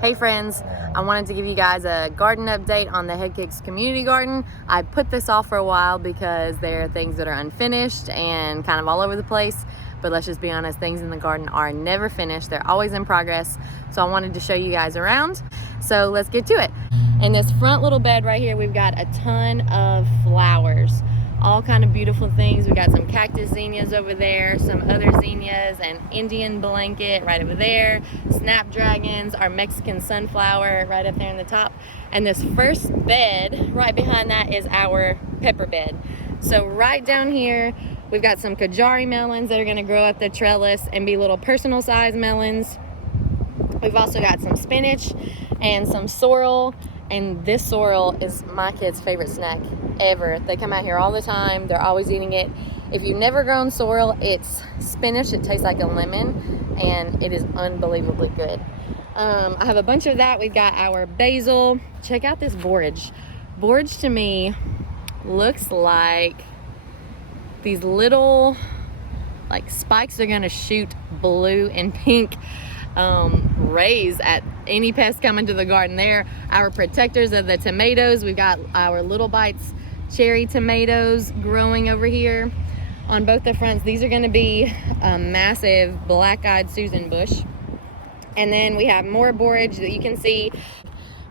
Hey friends, I wanted to give you guys a garden update on the Headkicks community garden. I put this off for a while because there are things that are unfinished and kind of all over the place, but let's just be honest, things in the garden are never finished. They're always in progress. So I wanted to show you guys around. So let's get to it. In this front little bed right here, we've got a ton of flowers. All kind of beautiful things. We got some cactus zinnias over there, some other zinnias, an Indian blanket right over there, snapdragons, our Mexican sunflower right up there in the top. And this first bed right behind that is our pepper bed. So right down here, we've got some Kajari melons that are gonna grow up the trellis and be little personal size melons. We've also got some spinach and some sorrel. And this sorrel is my kids' favorite snack ever. They come out here all the time. They're always eating it. If you've never grown sorrel, it's spinach. It tastes like a lemon, and it is unbelievably good. I have a bunch of that. We've got our basil. Check out this borage. Borage to me looks like these little like spikes are gonna shoot blue and pink rays at any pest coming to the garden. There, our protectors of the tomatoes. We've got our Little Bites cherry tomatoes growing over here on both the fronts. These are going to be a massive black-eyed Susan bush. And then we have more borage that you can see.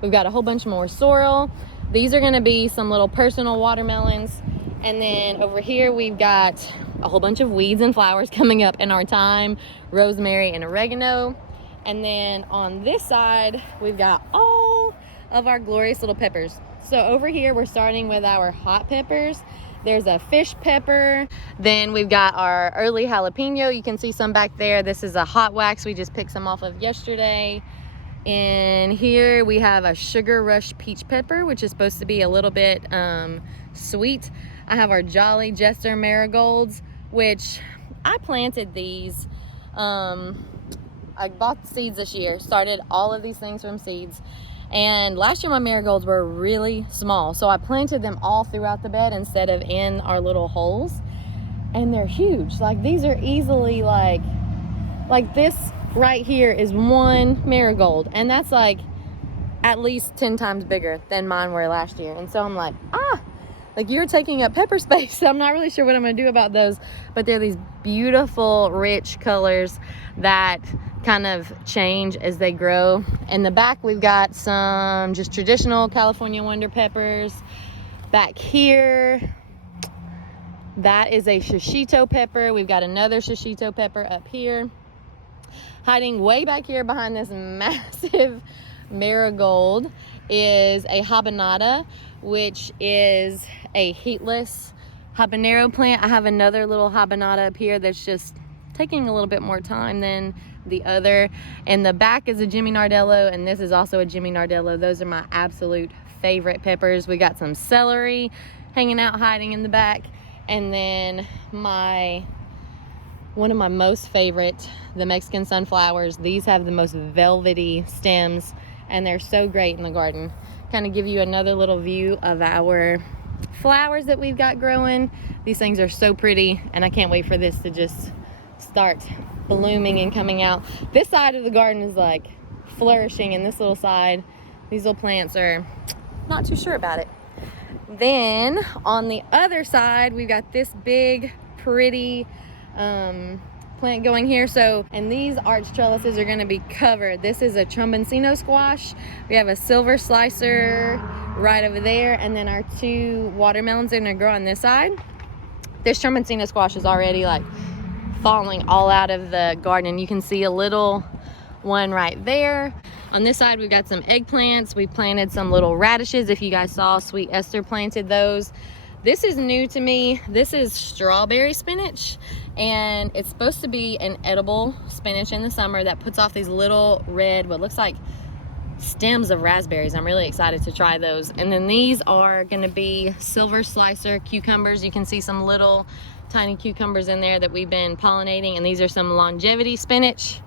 We've got a whole bunch more sorrel. These are going to be some little personal watermelons. And then over here we've got a whole bunch of weeds and flowers coming up in our thyme, rosemary, and oregano. And then on this side, we've got all of our glorious little peppers. So over here, we're starting with our hot peppers. There's a fish pepper. Then we've got our early jalapeno. You can see some back there. This is a hot wax. We just picked some off of yesterday. And here we have a sugar rush peach pepper, which is supposed to be a little bit sweet. I have our Jolly Jester marigolds, which I planted these. I bought seeds this year, started all of these things from seeds. And last year my marigolds were really small, so I planted them all throughout the bed instead of in our little holes. And they're huge. Like these are easily like this right here is one marigold, and that's like at least 10 times bigger than mine were last year. And so I'm like, like you're taking up pepper space. I'm not really sure what I'm gonna do about those, but they're these beautiful, rich colors that kind of change as they grow. In the back, we've got some just traditional California Wonder peppers. Back here, that is a shishito pepper. We've got another shishito pepper up here. Hiding way back here behind this massive marigold is a habanada, which is a heatless habanero plant. I have another little habanada up here that's just taking a little bit more time than the other. And the back is a Jimmy Nardello, and this is also a Jimmy Nardello. Those are my absolute favorite peppers. We got some celery hanging out, hiding in the back. And then one of my most favorite, the Mexican sunflowers. These have the most velvety stems, and they're so great in the garden. Kind of give you another little view of our flowers that we've got growing. These things are so pretty, and I can't wait for this to just start blooming and coming out. This side of the garden is like flourishing, and this little side, these little plants are not too sure about it. Then on the other side, we've got this big, pretty plant going here. And these arch trellises are going to be covered. This is a tromboncino squash. We have a silver slicer right over there, and then our two watermelons are going to grow on this side. This tromboncino squash is already like falling all out of the garden. You can see a little one right there. On this side, we've got some eggplants. We planted some little radishes. If you guys saw, Sweet Esther planted those. This is new to me. This is strawberry spinach, and it's supposed to be an edible spinach in the summer that puts off these little red, what looks like stems of raspberries. I'm really excited to try those. And then these are gonna be silver slicer cucumbers. You can see some little tiny cucumbers in there that we've been pollinating, and these are some longevity spinach.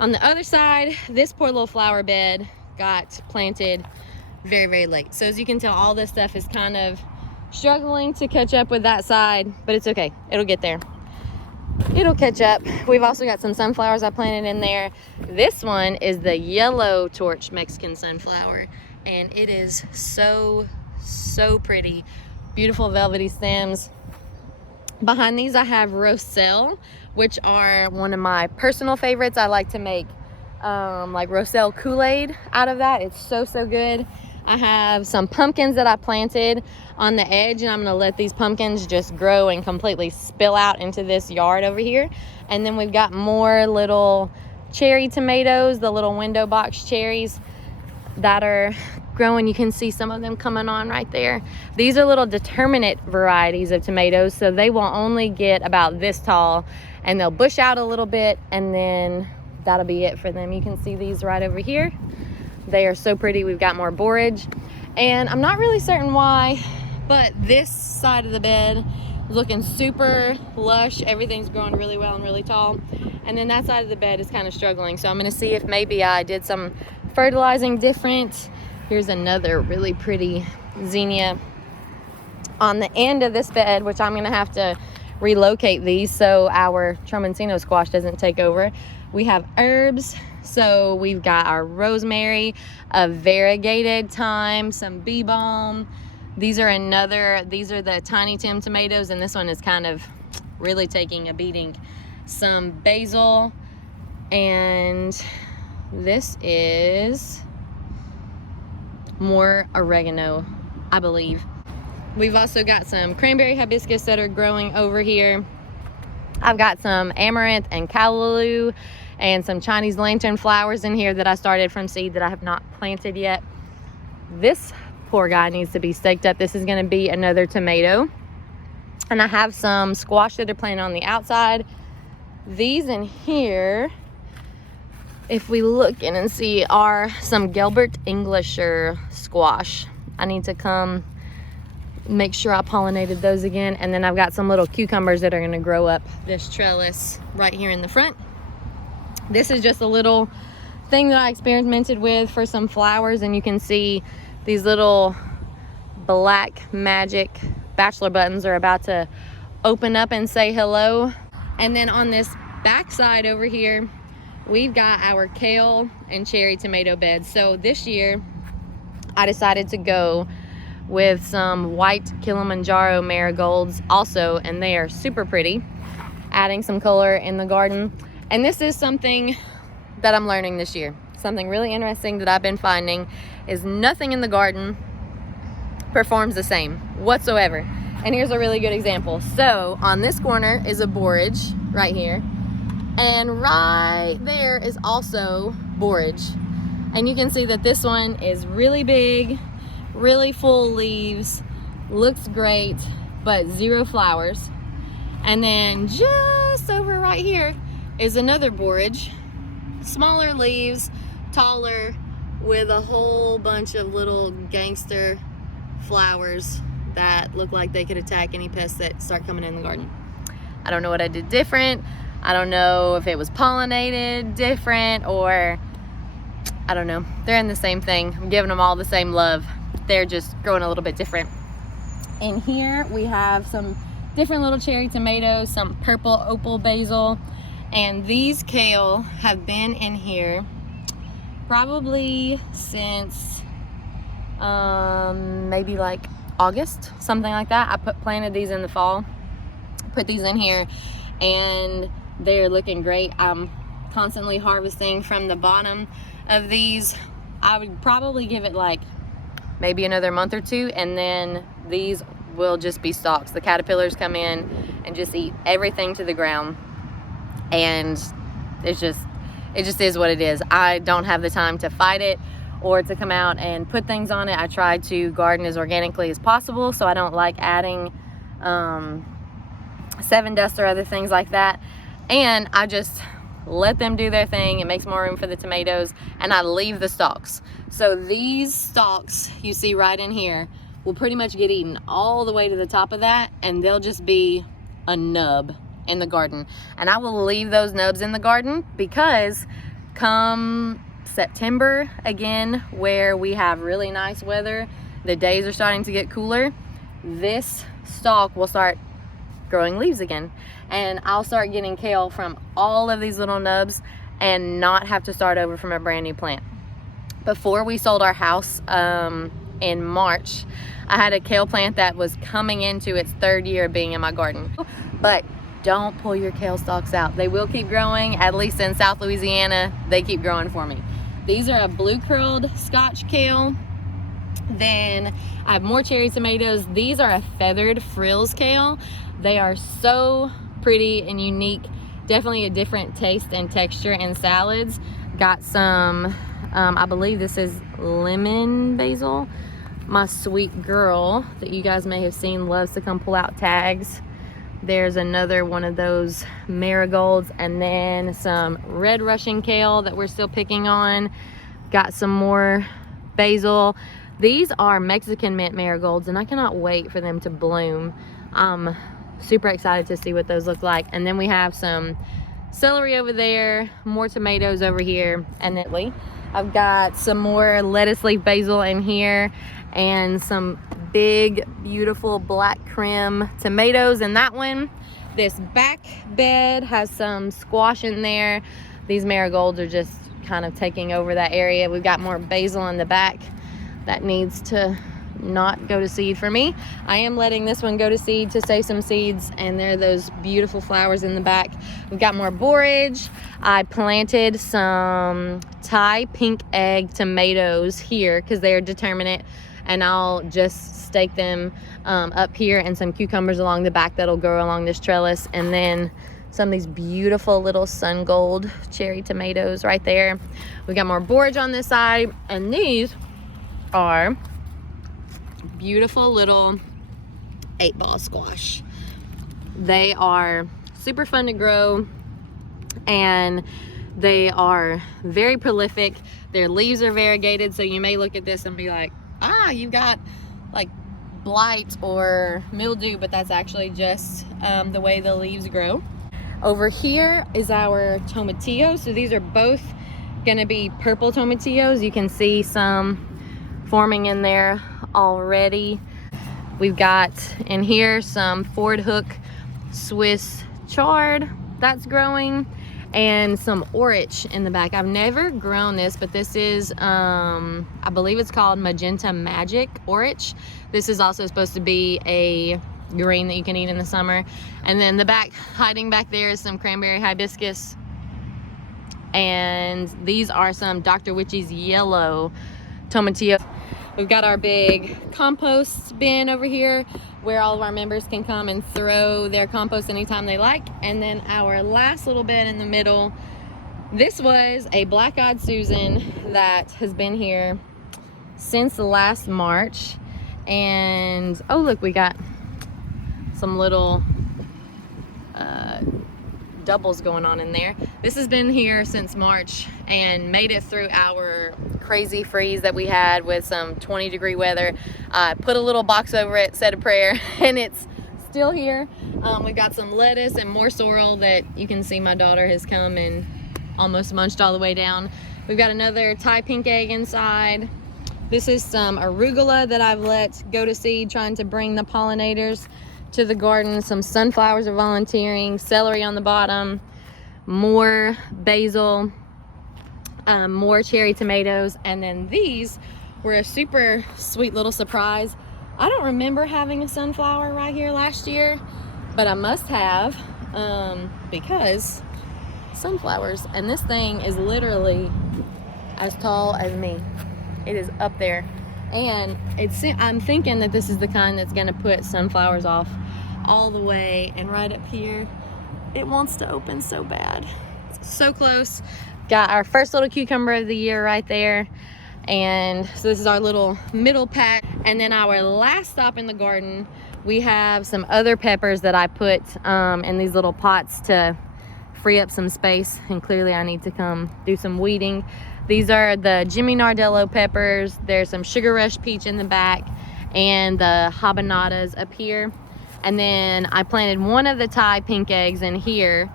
On the other side, this poor little flower bed got planted very, very late. So as you can tell, all this stuff is kind of struggling to catch up with that side, but it's okay, it'll get there. It'll catch up. We've also got some sunflowers I planted in there. This one is the yellow torch Mexican sunflower, and it is so pretty. Beautiful velvety stems. Behind these I have Roselle, which are one of my personal favorites. I like to make like Roselle Kool-Aid out of that. It's so good. I have some pumpkins that I planted on the edge, and I'm gonna let these pumpkins just grow and completely spill out into this yard over here. And then we've got more little cherry tomatoes, the little window box cherries that are growing. You can see some of them coming on right there. These are little determinate varieties of tomatoes, so they will only get about this tall, and they'll bush out a little bit, and then that'll be it for them. You can see these right over here. They are so pretty. We've got more borage, and I'm not really certain why, but this side of the bed is looking super lush. Everything's growing really well and really tall, and then that side of the bed is kind of struggling. So I'm going to see if maybe I did some fertilizing different. Here's another really pretty zinnia on the end of this bed, which I'm going to have to relocate these so our Tramontino squash doesn't take over. We have herbs. So we've got our rosemary, a variegated thyme, some bee balm. These are the Tiny Tim tomatoes, and this one is kind of really taking a beating. Some basil, and this is more oregano, I believe. We've also got some cranberry hibiscus that are growing over here. I've got some amaranth and callaloo and some Chinese lantern flowers in here that I started from seed that I have not planted yet. This poor guy needs to be staked up. This is going to be another tomato. And I have some squash that are planted on the outside. These in here, if we look in and see, are some Gilbert Englisher squash. I need to come make sure I pollinated those again. And then I've got some little cucumbers that are going to grow up this trellis right here in the front. This is just a little thing that I experimented with for some flowers, and you can see these little black magic bachelor buttons are about to open up and say hello. And then on this back side over here, we've got our kale and cherry tomato beds. So this year I decided to go with some white Kilimanjaro marigolds also, and they are super pretty, adding some color in the garden. And this is something that I'm learning this year. Something really interesting that I've been finding is nothing in the garden performs the same whatsoever. And here's a really good example. So on this corner is a borage right here, and right there is also borage. And you can see that this one is really big, really full leaves, looks great, but zero flowers. And then just over right here is another borage, smaller leaves, taller, with a whole bunch of little gangster flowers that look like they could attack any pests that start coming in the garden. I don't know what I did different. I don't know if it was pollinated different, or I don't know. They're in the same thing. I'm giving them all the same love. They're just growing a little bit different. In here we have some different little cherry tomatoes, some purple opal basil, and these kale have been in here probably since maybe like August, something like that. I planted these in the fall, put these in here, and they're looking great. I'm constantly harvesting from the bottom of these. I would probably give it like maybe another month or two, and then these will just be stalks. The caterpillars come in and just eat everything to the ground, and it just is what it is. I don't have the time to fight it or to come out and put things on it. I try to garden as organically as possible, so I don't like adding 7 dust or other things like that. And I just let them do their thing. It makes more room for the tomatoes, and I leave the stalks. So these stalks you see right in here will pretty much get eaten all the way to the top of that, and they'll just be a nub in the garden. And I will leave those nubs in the garden because come September again, where we have really nice weather, the days are starting to get cooler, this stalk will start growing leaves again. And I'll start getting kale from all of these little nubs and not have to start over from a brand new plant. Before we sold our house in March, I had a kale plant that was coming into its 3rd year of being in my garden. But don't pull your kale stalks out. They will keep growing. At least in South Louisiana, they keep growing for me. These are a blue curled Scotch kale. Then I have more cherry tomatoes. These are a feathered frills kale. They are so pretty and unique. Definitely a different taste and texture in salads. Got some, I believe this is lemon basil. My sweet girl that you guys may have seen loves to come pull out tags. There's another one of those marigolds, and then some red Russian kale that we're still picking on. Got some more basil. These are Mexican mint marigolds, and I cannot wait for them to bloom. I'm super excited to see what those look like. And then we have some celery over there, more tomatoes over here, and then I've got some more lettuce leaf basil in here, and some big beautiful black creme tomatoes in that one. This back bed has some squash in there. These marigolds are just kind of taking over that area. We've got more basil in the back that needs to not go to seed for me. I am letting this one go to seed to save some seeds, and there are those beautiful flowers in the back. We've got more borage. I planted some Thai pink egg tomatoes here because they are determinate, and I'll just stake them up here, and some cucumbers along the back that'll grow along this trellis, and then some of these beautiful little sun gold cherry tomatoes right there. We got more borage on this side, and these are beautiful little 8-ball squash. They are super fun to grow, and they are very prolific. Their leaves are variegated, so you may look at this and be like, you've got like blight or mildew, but that's actually just the way the leaves grow. Over here is our tomatillos. So these are both gonna be purple tomatillos. You can see some forming in there already. We've got in here some Ford Hook Swiss chard that's growing, and some orach in the back. I've never grown this, but this is I believe it's called Magenta Magic orach. This is also supposed to be a green that you can eat in the summer. And then the back, hiding back there, is some cranberry hibiscus, and these are some Dr. Witchy's yellow tomatillo. We've got our big compost bin over here where all of our members can come and throw their compost anytime they like. And then our last little bin in the middle, this was a black-eyed Susan that has been here since last March. And oh look, we got some little doubles going on in there. This has been here since March and made it through our crazy freeze that we had with some 20-degree weather. Put a little box over it, said a prayer, and it's still here. We've got some lettuce and more sorrel that you can see my daughter has come and almost munched all the way down. We've got another Thai pink egg inside. This is some arugula that I've let go to seed, trying to bring the pollinators to the garden. Some sunflowers are volunteering, celery on the bottom, more basil, more cherry tomatoes, and then these were a super sweet little surprise. I don't remember having a sunflower right here last year, but I must have, because sunflowers, and this thing is literally as tall as me. It is up there, and I'm thinking that this is the kind that's gonna put sunflowers off all the way. And right up here, it wants to open so bad. It's so close. Got our first little cucumber of the year right there. And so this is our little middle patch. And then our last stop in the garden, we have some other peppers that I put in these little pots to free up some space, and clearly I need to come do some weeding. These are the Jimmy Nardello peppers. There's some Sugar Rush peach in the back, and the habanadas up here. And then I planted one of the Thai pink eggs in here,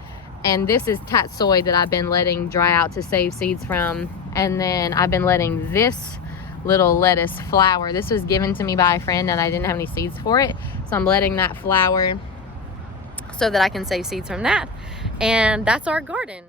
and this is tatsoi that I've been letting dry out to save seeds from. And then I've been letting this little lettuce flower. This was given to me by a friend and I didn't have any seeds for it, so I'm letting that flower. so that I can save seeds from that. And that's our garden.